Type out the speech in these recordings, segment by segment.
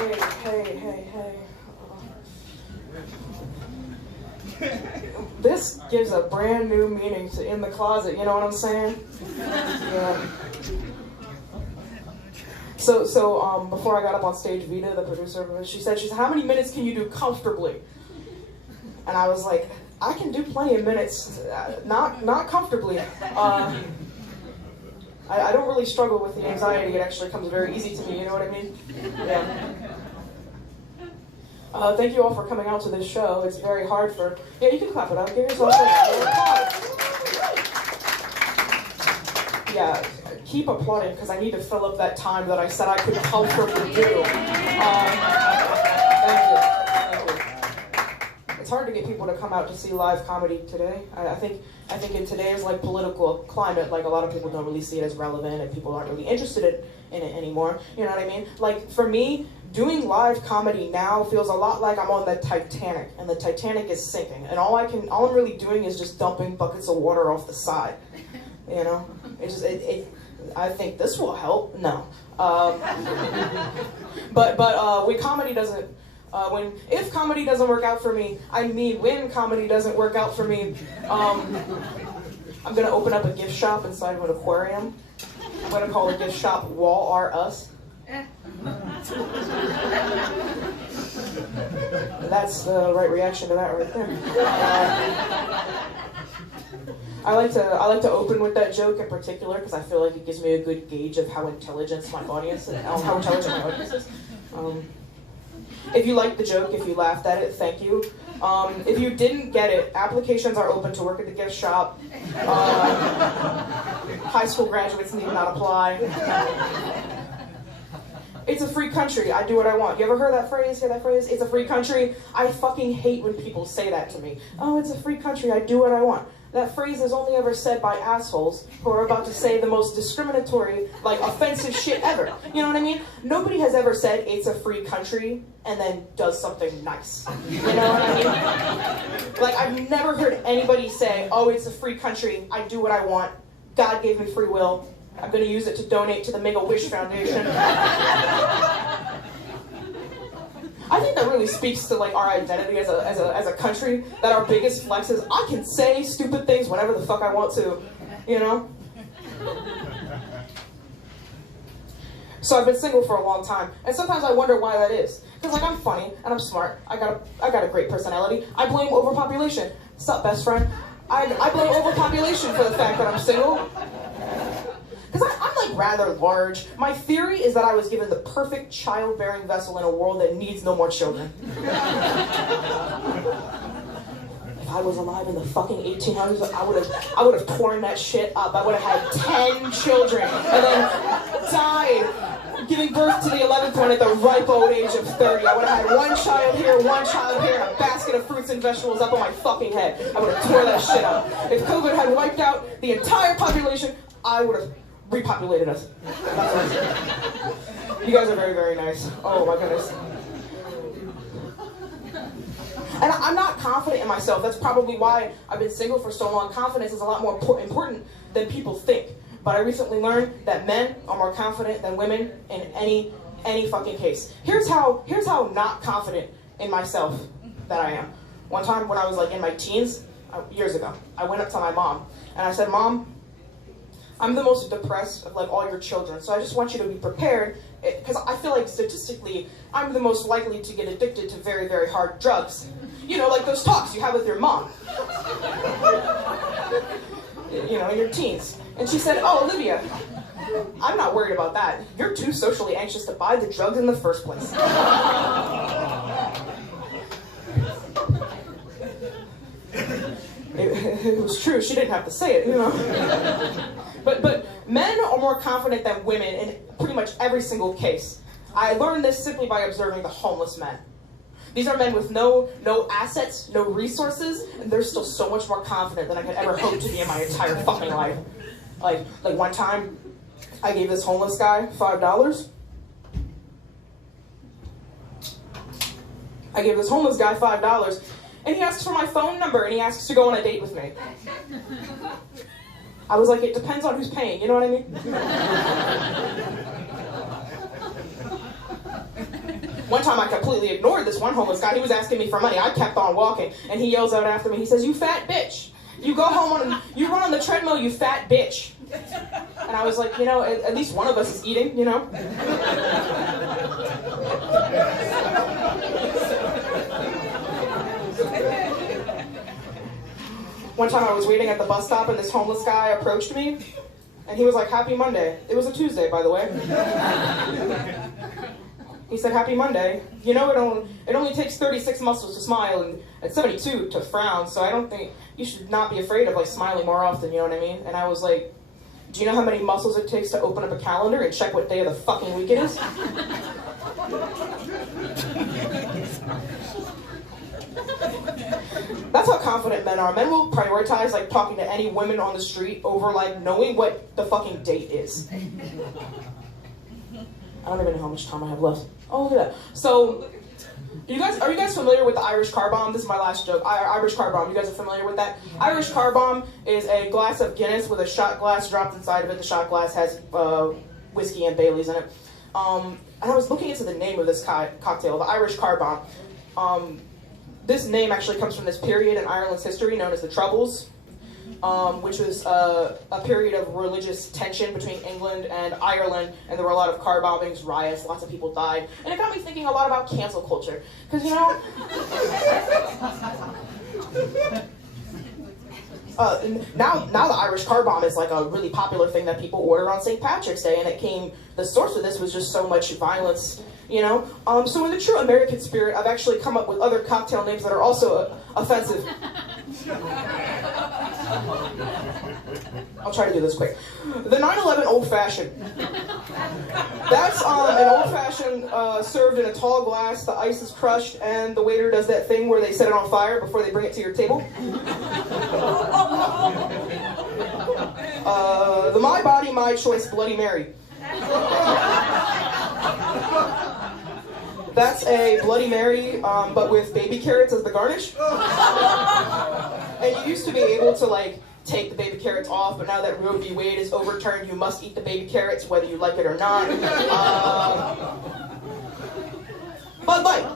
Hey. This gives a brand new meaning to In the Closet, you know what I'm saying? Yeah. So before I got up on stage, Vita, the producer, she said, how many minutes can you do comfortably? And I was like, I can do plenty of minutes, not comfortably. I don't really struggle with the anxiety. It actually comes very easy to me, you know what I mean? Yeah. Thank you all for coming out to this show. It's very hard for... Yeah, you can clap it up. Give yourself a applause. Yeah, keep applauding, because I need to fill up that time that I said I could comfortably do. Thank you. It's hard to get people to come out to see live comedy today. I think in today's political climate, a lot of people don't really see it as relevant, and people aren't really interested in it anymore. You know what I mean? For me, doing live comedy now feels a lot like I'm on the Titanic, and the Titanic is sinking, and all I'm really doing is just dumping buckets of water off the side. You know, I think this will help. No, but when comedy doesn't, if comedy doesn't work out for me, when comedy doesn't work out for me, I'm gonna open up a gift shop inside of an aquarium. I'm gonna call the gift shop Wall R Us. That's the right reaction to that right there. I like to open with that joke in particular because I feel like it gives me a good gauge of how intelligent my audience is. If you liked the joke, if you laughed at it, thank you. If you didn't get it, applications are open to work at the gift shop. High school graduates need not apply. It's a free country. I do what I want. You ever heard that phrase? Hear that phrase? It's a free country. I fucking hate when people say that to me. Oh, it's a free country. I do what I want. That phrase is only ever said by assholes who are about to say the most discriminatory, offensive shit ever. You know what I mean? Nobody has ever said it's a free country and then does something nice. You know what I mean? I've never heard anybody say, oh, it's a free country. I do what I want. God gave me free will. I'm going to use it to donate to the Make-A-Wish Foundation. I think that really speaks to our identity as a country, that our biggest flex is I can say stupid things whenever the fuck I want to, you know? So I've been single for a long time, and sometimes I wonder why that is. Because I'm funny, and I'm smart, I got a great personality. I blame overpopulation. Sup, best friend? I blame overpopulation for the fact that I'm single. Because I'm rather large. My theory is that I was given the perfect childbearing vessel in a world that needs no more children. If I was alive in the fucking 1800s, I would have torn that shit up. I would have had 10 children and then died, giving birth to the 11th one at the ripe old age of 30. I would have had one child here, and a basket of fruits and vegetables up on my fucking head. I would have tore that shit up. If COVID had wiped out the entire population, I would have repopulated us. You guys are very, very nice. Oh my goodness. And I'm not confident in myself. That's probably why I've been single for so long. Confidence is a lot more important than people think. But I recently learned that men are more confident than women in any fucking case. Here's how not confident in myself that I am. One time when I was in my teens, years ago, I went up to my mom and I said, Mom, I'm the most depressed of all your children, so I just want you to be prepared, because I feel like statistically, I'm the most likely to get addicted to very, very hard drugs. You know, those talks you have with your mom. You know, in your teens. And she said, oh, Olivia, I'm not worried about that. You're too socially anxious to buy the drugs in the first place. It was true. She didn't have to say it, you know. But men are more confident than women in pretty much every single case. I learned this simply by observing the homeless men. These are men with no assets, no resources, and they're still so much more confident than I could ever hope to be in my entire fucking life. Like one time, I gave this homeless guy $5. I gave this homeless guy $5, and he asks for my phone number, and he asks to go on a date with me. I was like, it depends on who's paying, you know what I mean? One time I completely ignored this one homeless guy. He was asking me for money. I kept on walking, and he yells out after me. He says, "You fat bitch. You go home you run on the treadmill, you fat bitch." And I was like, you know, at least one of us is eating, you know? One time I was waiting at the bus stop and this homeless guy approached me, and he was like, "Happy Monday." It was a Tuesday, by the way. He said, "Happy Monday. You know, it only takes 36 muscles to smile and 72 to frown, so I don't think you should not be afraid of like smiling more often, you know what I mean?" And I was like, "Do you know how many muscles it takes to open up a calendar and check what day of the fucking week it is?" That's how confident men are. Men will prioritize like talking to any women on the street over like knowing what the fucking date is. I don't even know how much time I have left. Oh, look at that. So, are you guys familiar with the Irish car bomb? This is my last joke. Irish car bomb. You guys are familiar with that? Irish car bomb is a glass of Guinness with a shot glass dropped inside of it. The shot glass has whiskey and Baileys in it. And I was looking into the name of this cocktail, the Irish car bomb. This name actually comes from this period in Ireland's history known as the Troubles, which was a period of religious tension between England and Ireland, and there were a lot of car bombings, riots, lots of people died, and it got me thinking a lot about cancel culture, because you know, now the Irish car bomb is like a really popular thing that people order on St. Patrick's Day, and the source of this was just so much violence, you know? So in the true American spirit, I've actually come up with other cocktail names that are also offensive. I'll try to do this quick. The 9/11 Old Fashioned. That's an old fashioned served in a tall glass, the ice is crushed, and the waiter does that thing where they set it on fire before they bring it to your table. The My Body, My Choice Bloody Mary. That's a Bloody Mary, but with baby carrots as the garnish. And you used to be able to like take the baby carrots off, but now that Roe v. Wade is overturned, you must eat the baby carrots whether you like it or not. Bud Light.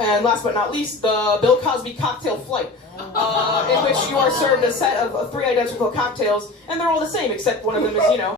And last but not least, the Bill Cosby Cocktail Flight, in which you are served a set of 3 identical cocktails, and they're all the same, except one of them is, you know,